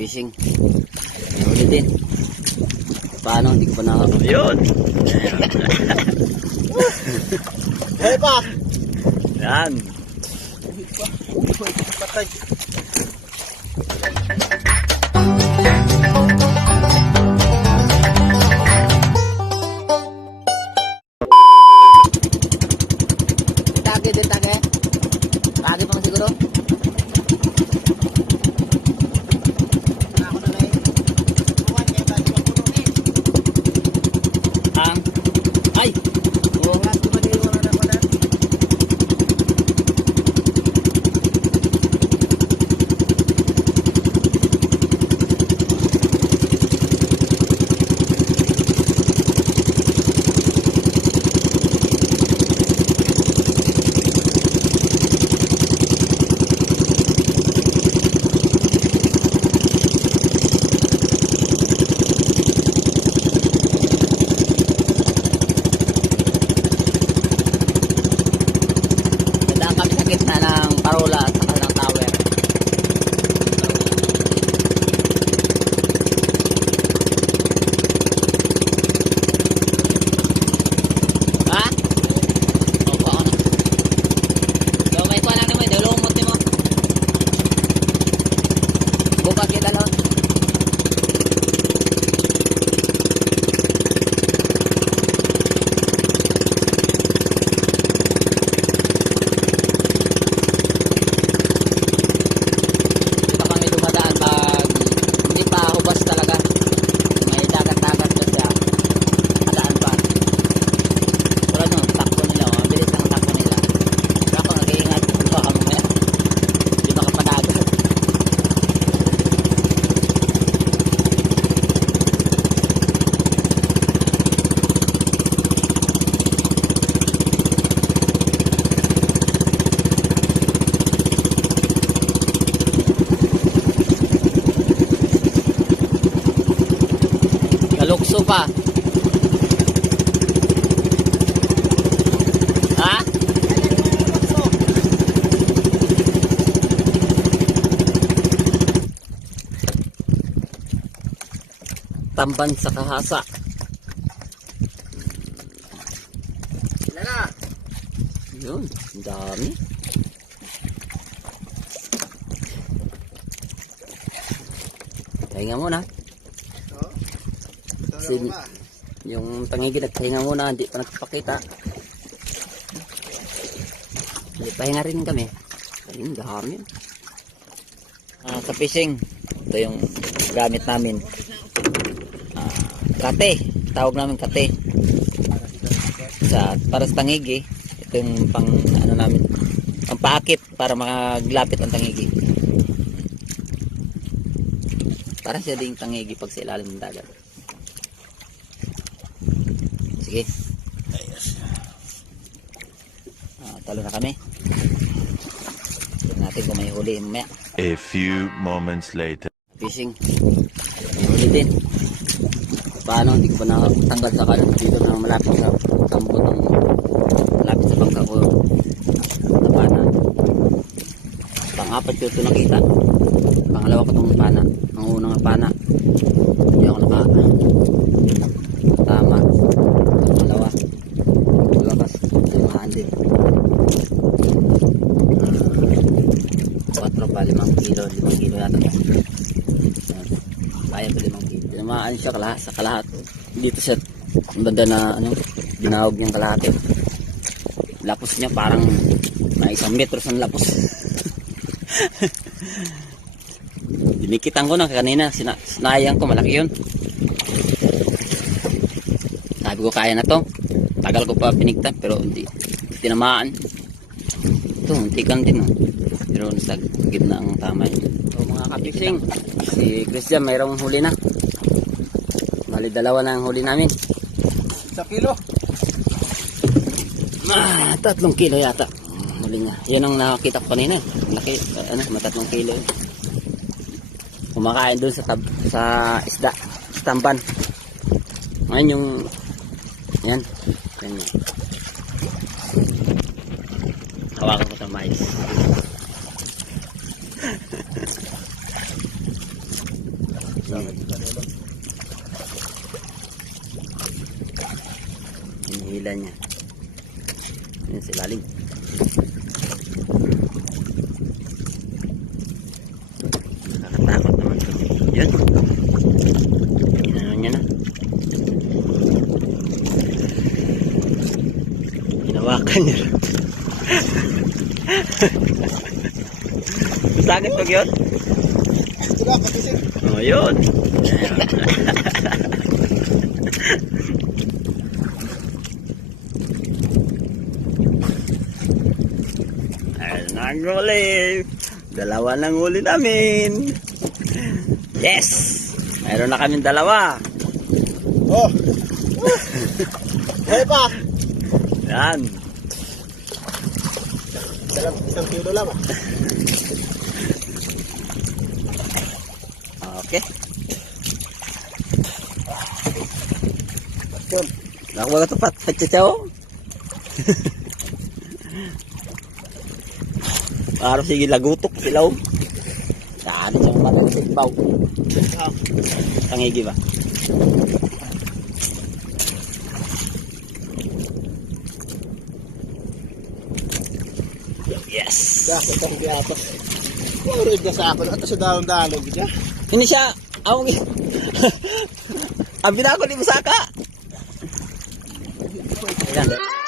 fishing. Huli din. Paano? Hindi ko pa nakakapag. Yun. Hey pa! Yan. Patay. Tage din tage. Tage pang siguro. Ay! Oo nga, di ba na yung wala na pala? Parola at saka ng tower. Ha? Opo ako na. So may kuha lang naman, dalawang mo. Buka kita lang. Kalukso pa. Ha? Tamban sa kahasa. Ilan na? Yun, ang dami. Pahinga muna. Yung pangigil at pahinga muna, hindi pa nagpapakita. Pahinga rin kami. Ayun, dami. Sa fishing, ito yung gamit namin. Kate, tawag namin kate. Para sa tangigi, ito yung pang ano namin, pang paakit para maglapit ang tangigi. Para siya ding tangigi pag sa ilalim ng dagat. Sige. Talo na kami. Tignan natin kung may huli mamaya. A few moments later. Fishing. May huli din. Paano? Hindi ko pa nakatanggal sa kalan. Dito na malapit sa kampo ng malapit sa bangka ko. Napana. Pang-apat ko ito nakita. Pangalawa ko itong pana. Ang unang pana. Hindi ako tama. Dalawa. Lakas. Limahan din. 4 pa, 5 kilo. 5 kilo yata. Bayan ko 5 kilo. Limahan siya sa kalahat. Dito siya. Ang banda na dinawag niyang kalahati. Lapos niya parang may 1 metro sa lapos. Dinikitan ko na kanina. Sinayang ko. Malaki yun. Sabi ko kaya na to. Tagal ko pa pinigtan pero hindi tinamaan. Ito, untikan din. Pero sa gitna ang tama yun. So mga ka-fishing, si Christian mayroong huli na. Bali 2 na ang huli namin. 1 kilo? 3 kilo yata. Huli na. Yan ang nakakita ko kanina. Laki, mga 3 kilo. Kumakain doon sa isda, sa tamban. Ngayon yung yan. Ganyan. Hawakan ko sa mais. Hinihila niya. Yan si lalim. Nakakatakot naman ito. Yan. Inano niya na. Hinawakan niya. Sakit pag yun? Oh, yun. Ayun ang huli. Dalawa ng huli namin. Yes! Mayroon na kaming dalawa. Oh! Hey pa! Yan. Isang kilo lang. Okay. Yun. Nakuha ka tapat. Hachichaw. Parang sige lagutok silaw. Saan sa mga nagsibaw. Tangigi ba? Yes! Bakit ang biyatos? Urid na sa akin. At sa dalong-dalong. Ini siya. Awang Ang binako ni Musaka. Ayan.